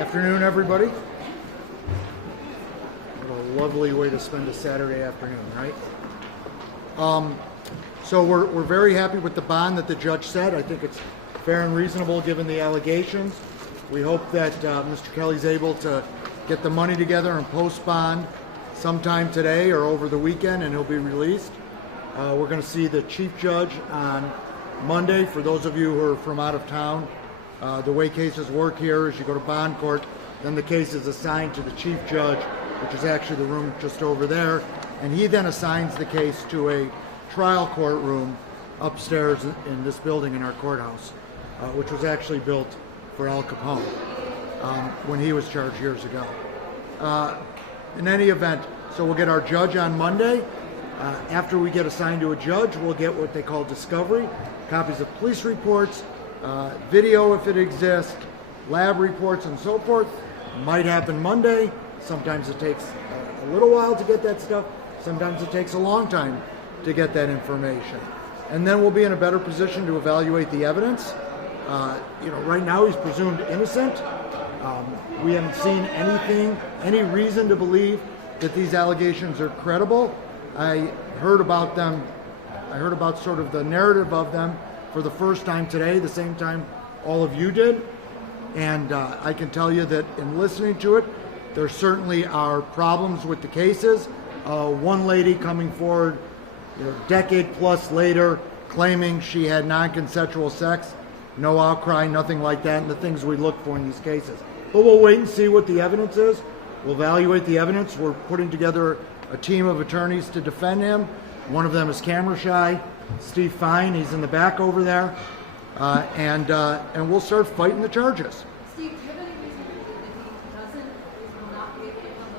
Afternoon, everybody. What a lovely way to spend a Saturday afternoon, right? So we're very happy with the bond that the judge set. I think it's fair and reasonable given the allegations. We hope that Mr. Kelly's able to get the money together and post bond sometime today or over the weekend, and he'll be released. We're going to see the chief judge on Monday. For those of you who are from out of town, the way cases work here is you go to bond court, then the case is assigned to the chief judge, which is actually the room just over there, and he then assigns the case to a trial court room upstairs in this building in our courthouse, which was actually built for Al Capone when he was charged years ago. In any event, so we'll get our judge on Monday. After we get assigned to a judge, we'll get what they call discovery, copies of police reports, video if it exists, lab reports and so forth. Might happen Monday. Sometimes it takes a little while to get that stuff. Sometimes it takes a long time to get that information. And then we'll be in a better position to evaluate the evidence. Right now he's presumed innocent. We haven't seen any reason to believe that these allegations are credible. I heard about sort of the narrative of them for the first time today, the same time all of you did. And I can tell you that in listening to it, there certainly are problems with the cases. One lady coming forward, decade plus later, claiming she had non-consensual sex, no outcry, nothing like that, and the things we look for in these cases. But we'll wait and see what the evidence is. We'll evaluate the evidence. We're putting together a team of attorneys to defend him. One of them is camera shy, Steve Fine. He's in the back over there, and we'll start fighting the charges. Steve, do you have any reason to believe that he will not be able to come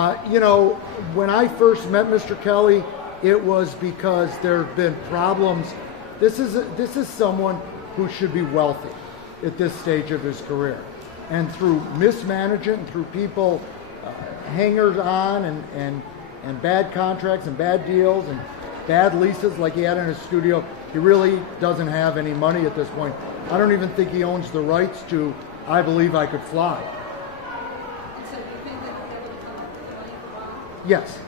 up with $10,000? When I first met Mr. Kelly, it was because there have been problems. This is someone who should be wealthy at this stage of his career, and through mismanagement and through people hangers on and bad contracts and bad deals and bad leases like he had in his studio, he really doesn't have any money at this point. I don't even think he owns the rights to I Believe I Could Fly. So do you think that he'll be able to come up with the money for bond? Yes,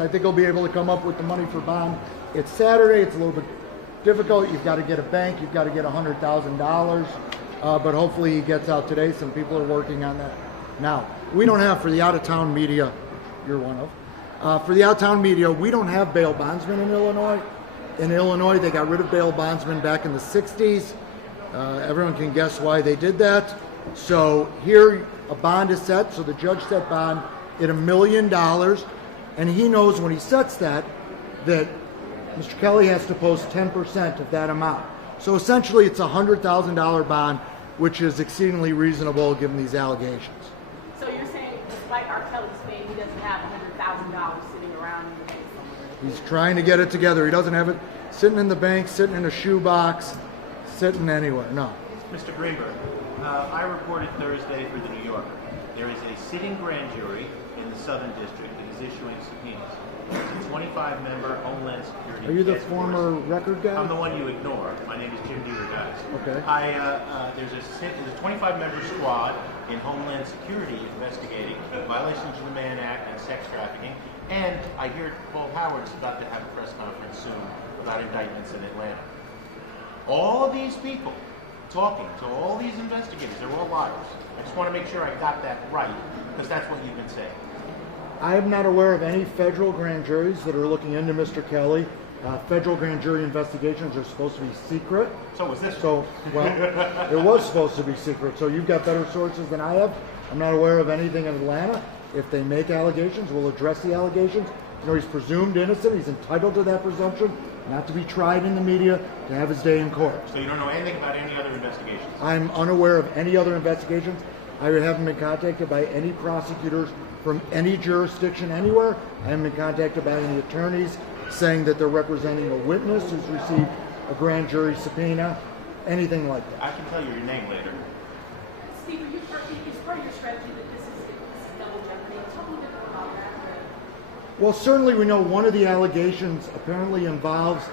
I think he'll be able to come up with the money for bond. It's Saturday, it's a little bit difficult. You've got to get a bank, you've got to get $100,000, but hopefully he gets out today. Some people are working on that now. We don't have, for the out-of-town media, you're one of, for the out-of-town media, we don't have bail bondsmen in Illinois. In Illinois, they got rid of bail bondsmen back in the 60s. Everyone can guess why they did that. So here, a bond is set, so the judge set bond at $1 million, and he knows when he sets that Mr. Kelly has to post 10% of that amount. So essentially, it's a $100,000 bond, which is exceedingly reasonable given these allegations. So you're saying, despite R. Kelly's fame, he doesn't have $100,000 sitting around in the bank somewhere? He's trying to get it together. He doesn't have it sitting in the bank, sitting in a shoebox, sitting anywhere. No. Mr. Greenberg, I reported Thursday for the New Yorker. There is a sitting grand jury in the Southern District that is issuing subpoenas. It's a 25-member Homeland Security. Are you the task former force. record guy? I'm the one you ignore. My name is Jim DeRogatis. Okay. There's a 25-member squad in Homeland Security investigating violations of the Mann Act and sex trafficking. And I hear Paul Howard is about to have a press conference soon about indictments in Atlanta. All these people talking to all these investigators, they're all liars. I just want to make sure I got that right, because that's what you've been saying. I am not aware of any federal grand juries that are looking into Mr. Kelly. Federal grand jury investigations are supposed to be secret. So was this? It was supposed to be secret. So you've got better sources than I have. I'm not aware of anything in Atlanta. If they make allegations, we'll address the allegations. He's presumed innocent. He's entitled to that presumption, not to be tried in the media, to have his day in court. So you don't know anything about any other investigations? I'm unaware of any other investigations. I haven't been contacted by any prosecutors from any jurisdiction anywhere. I haven't been contacted by any attorneys saying that they're representing a witness who's received a grand jury subpoena, anything like that. I can tell you your name later. Steve, is part of your strategy that this is double jeopardy? Tell me a bit more about that. Well, certainly we know one of the allegations apparently involves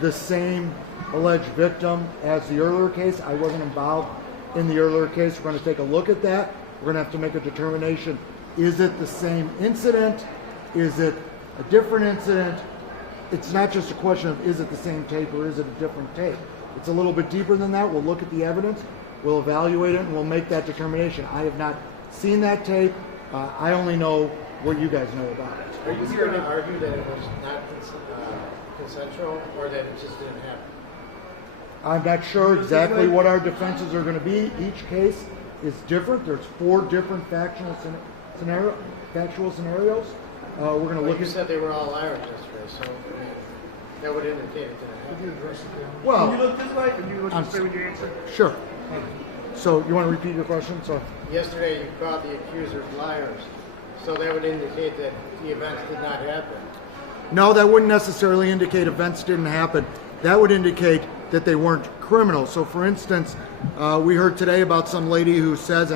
the same alleged victim as the earlier case. I wasn't involved in the earlier case. We're going to take a look at that. We're going to have to make a determination. Is it the same incident? Is it a different incident? It's not just a question of is it the same tape or is it a different tape. It's a little bit deeper than that. We'll look at the evidence, we'll evaluate it, and we'll make that determination. I have not seen that tape. I only know what you guys know about it. Are you here to argue that it was not consensual or that it just didn't happen? I'm not sure exactly what our defenses are going to be. Each case is different. There's 4 different factual scenarios. We're going to look You at. said they were all liars yesterday, so I mean, that would indicate it didn't happen. Well, Can you look this way? Can you look this way with your answer? sure. So you want to repeat your question? So Yesterday you called the accusers liars, so that would indicate that the events did not happen. no, that wouldn't necessarily indicate events didn't happen. That would indicate that they weren't criminals. So, for instance, we heard today about some lady who says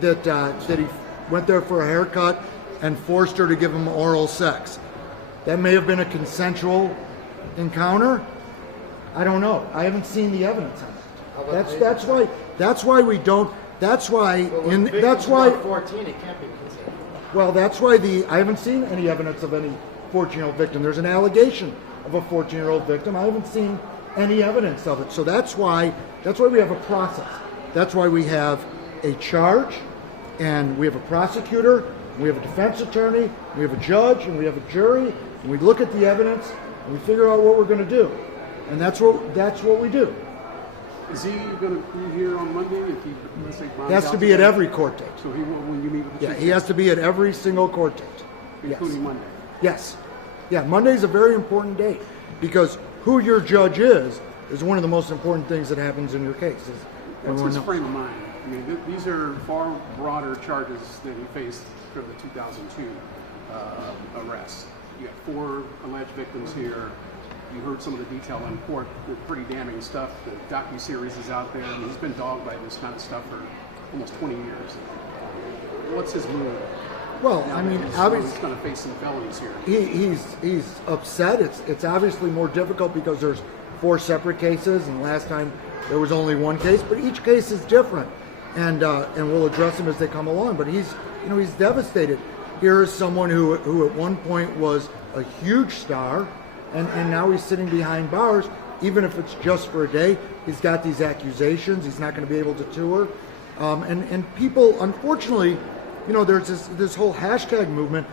that he went there for a haircut and forced her to give him oral sex. That may have been a consensual encounter. I don't know. I haven't seen the evidence on it. That's why we don't. That's why But when that's victims why. are 14, it can't be consensual. Well, that's why I haven't seen any evidence of any 14-year-old victim. There's an allegation of a 14-year-old victim. I haven't seen any evidence of it. So that's why we have a process. That's why we have a charge, and we have a prosecutor, we have a defense attorney, we have a judge, and we have a jury, and we look at the evidence, and we figure out what we're going to do. And that's what we do. Is he going to be here on Monday? If he, let's say, He has to be at every court date. So he will when you meet with the Yeah, chief, he has to be at every single court date. Yes. including Monday. Yes. Yeah, Monday's a very important date because who your judge is one of the most important things that happens in your case. What's his frame of mind? I mean, these are far broader charges than he faced for the 2002 arrest. You got 4 alleged victims here. You heard some of the detail in court. They're pretty damning stuff. The docuseries is out there, and he's been dogged by this kind of stuff for almost 20 years. What's his mood? Well, I mean, obviously, he's going to face some felonies here. he's upset. It's obviously more difficult because there's 4 separate cases, and last time there was only 1 case. But each case is different, and we'll address them as they come along. But he's devastated. Here is someone who at one point was a huge star, and now he's sitting behind bars. Even if it's just for a day, he's got these accusations. He's not going to be able to tour, and people, unfortunately. There's this whole hashtag movement.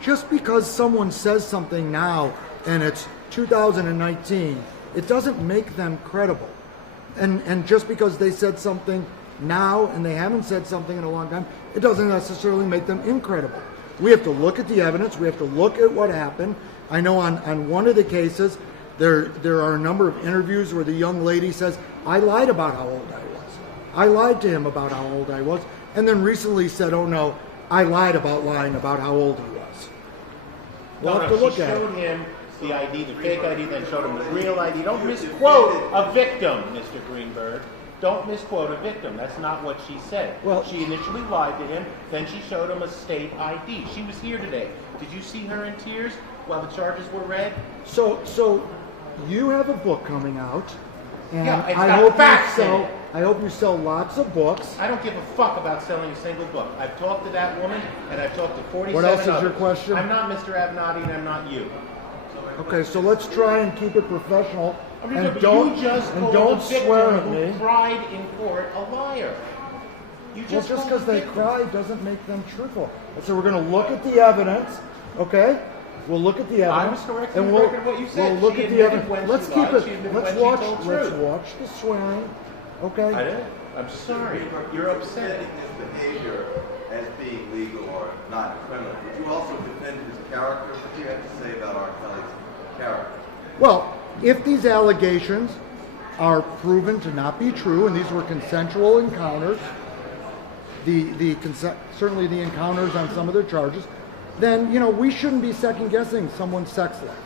Just because someone says something now and it's 2019, it doesn't make them credible. And just because they said something now and they haven't said something in a long time, it doesn't necessarily make them incredible. We have to look at the evidence. We have to look at what happened. I know on one of the cases, there are a number of interviews where the young lady says, I lied about how old I was. I lied to him about how old I was. And then recently said, oh no, I lied about lying about how old he was. We'll have to look at it. She showed him the ID, the fake ID, then showed him the real ID. Don't misquote a victim, Mr. Greenberg. Don't misquote a victim. That's not what she said. Well, she initially lied to him, then she showed him a state ID. She was here today. Did you see her in tears while the charges were read? So you have a book coming out, and Yeah, it's I got hope facts in it. I hope you sell lots of books. I don't give a fuck about selling a single book. I've talked to that woman, and I've talked to 47 What else is others. your question? I'm not Mr. Avenatti, and I'm not you. Okay, so let's try and keep it professional, and But don't you just called don't a victim swear at who me. cried in court a liar. You Well, just just called because a they victim. cry doesn't make them truthful. So we're going to look at the evidence, okay? We'll look at the evidence. I was correcting and the record of what you said. We'll look She at the admitted evidence. when Let's she keep lied. it. She admitted Let's when she watch. told Let's truth. watch the swearing, okay? I did. I'm sorry. You're upset. Defending his behavior as being legal or not criminal. Would you also defend his character? What do you have to say about R. Kelly's character? Well, if these allegations are proven to not be true, and these were consensual encounters, certainly the encounters on some of their charges, then we shouldn't be second guessing someone's sex life.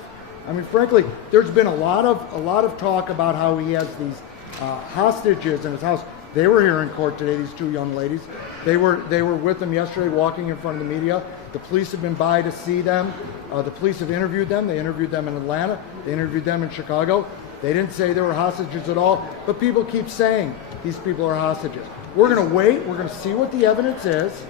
I mean, frankly, there's been a lot of talk about how he has these hostages in his house. They were here in court today. These 2 young ladies. They were with him yesterday, walking in front of the media. The police have been by to see them. The police have interviewed them. They interviewed them in Atlanta. They interviewed them in Chicago. They didn't say they were hostages at all, but people keep saying these people are hostages. We're going to wait. We're going to see what the evidence is.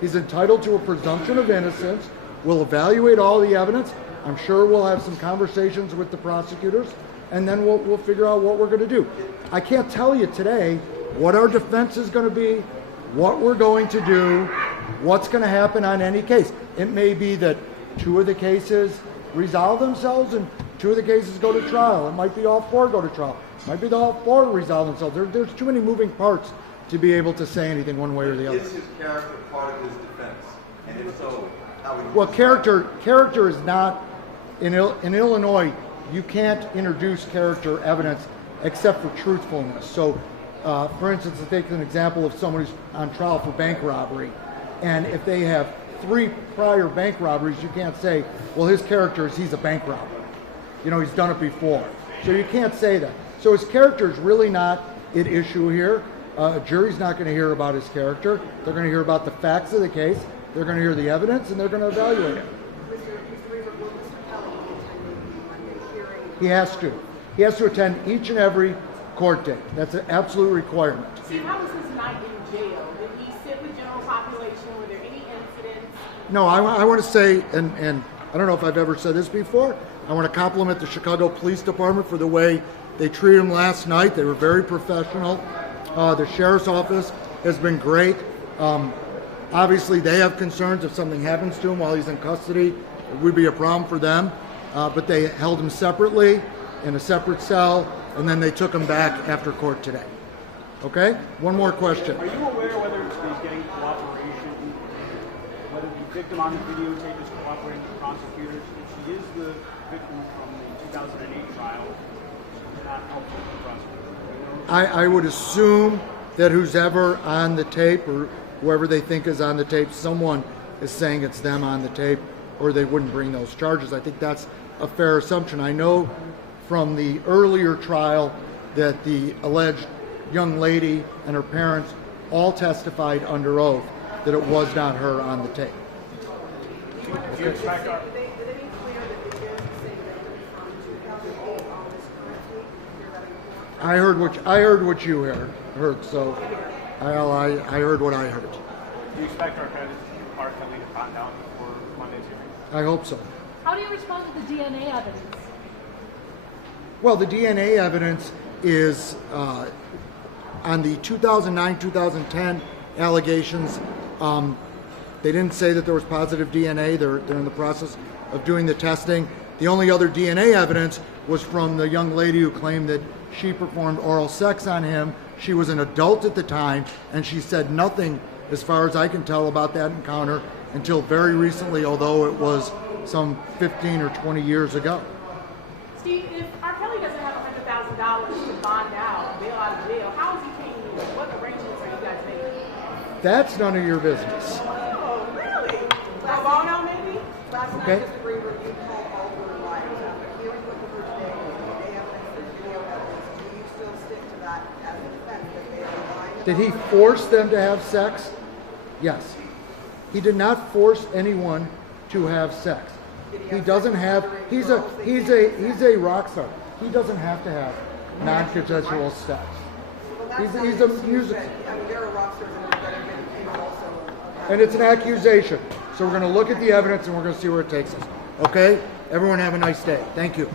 He's entitled to a presumption of innocence. We'll evaluate all the evidence. I'm sure we'll have some conversations with the prosecutors, and then we'll figure out what we're going to do. I can't tell you today what our defense is going to be, what we're going to do, what's going to happen on any case. It may be that 2 of the cases resolve themselves and 2 of the cases go to trial. It might be all 4 go to trial. It might be all 4 resolve themselves. There's too many moving parts to be able to say anything one way or the other. Is his character part of his defense? And if so, how would you Well, describe it? character is not, in Illinois, you can't introduce character evidence except for truthfulness. So, for instance, to take an example of someone who's on trial for bank robbery, and if they have 3 prior bank robberies, you can't say, well, his character is he's a bank robber. You know, he's done it before. So you can't say that. So his character is really not at issue here. A jury's not going to hear about his character. They're going to hear about the facts of the case. They're going to hear the evidence, and they're going to evaluate it. Mr. Greenberg, will Mr. Kelly be attending the Monday hearing? He has to. He has to attend each and every court date. That's an absolute requirement. Steve, how was his night in jail? Did he sit with general population? Were there any incidents? No, I want to say, and I don't know if I've ever said this before, I want to compliment the Chicago Police Department for the way they treated him last night. They were very professional. The sheriff's office has been great. Obviously, they have concerns if something happens to him while he's in custody. It would be a problem for them. But they held him separately in a separate cell, and then they took him back after court today. Okay? One more question. Are you aware whether he's getting cooperation, whether the victim on the videotape is cooperating with prosecutors? If she is the victim from the 2008 trial, she's not helpful to the prosecutor. I would assume that who's ever on the tape or whoever they think is on the tape, someone is saying it's them on the tape, or they wouldn't bring those charges. I think that's a fair assumption. I know from the earlier trial that the alleged young lady and her parents all testified under oath that it was not her on the tape. Do you expect our... Did they make clear that they did say victim from 2008 on this currently? Hear that in court? I heard what you heard, so I heard what I heard. Do you expect our Kelly to find out before Monday's hearing? I hope so. How do you respond to the DNA evidence? Well, the DNA evidence is on the 2009-2010 allegations. They didn't say that there was positive DNA. They're in the process of doing the testing. The only other DNA evidence was from the young lady who claimed that she performed oral sex on him. She was an adult at the time, and she said nothing, as far as I can tell, about that encounter until very recently, although it was some 15 or 20 years ago. Steve, if R. Kelly doesn't have $100,000 to bond out, bail out of jail, how is he paying you? What arrangements are you guys making? That's none of your business. Oh, really? Pro bono, maybe? Last Okay. night, Mr. Greenberg, you called all the liars. After hearing what you heard today, the evidence, the video evidence, do you still stick to that as a defense that they are lying? Did he force them to have sex? Yes. He did not force anyone to have sex. He doesn't have. He's a rock star. He doesn't have to have non-consensual sex. Well, that's not He's an a excuse, music, but, I mean, there are rock stars that are getting paid also. and it's an accusation. So we're going to look at the evidence and we're going to see where it takes us. Okay? Everyone have a nice day. Thank you.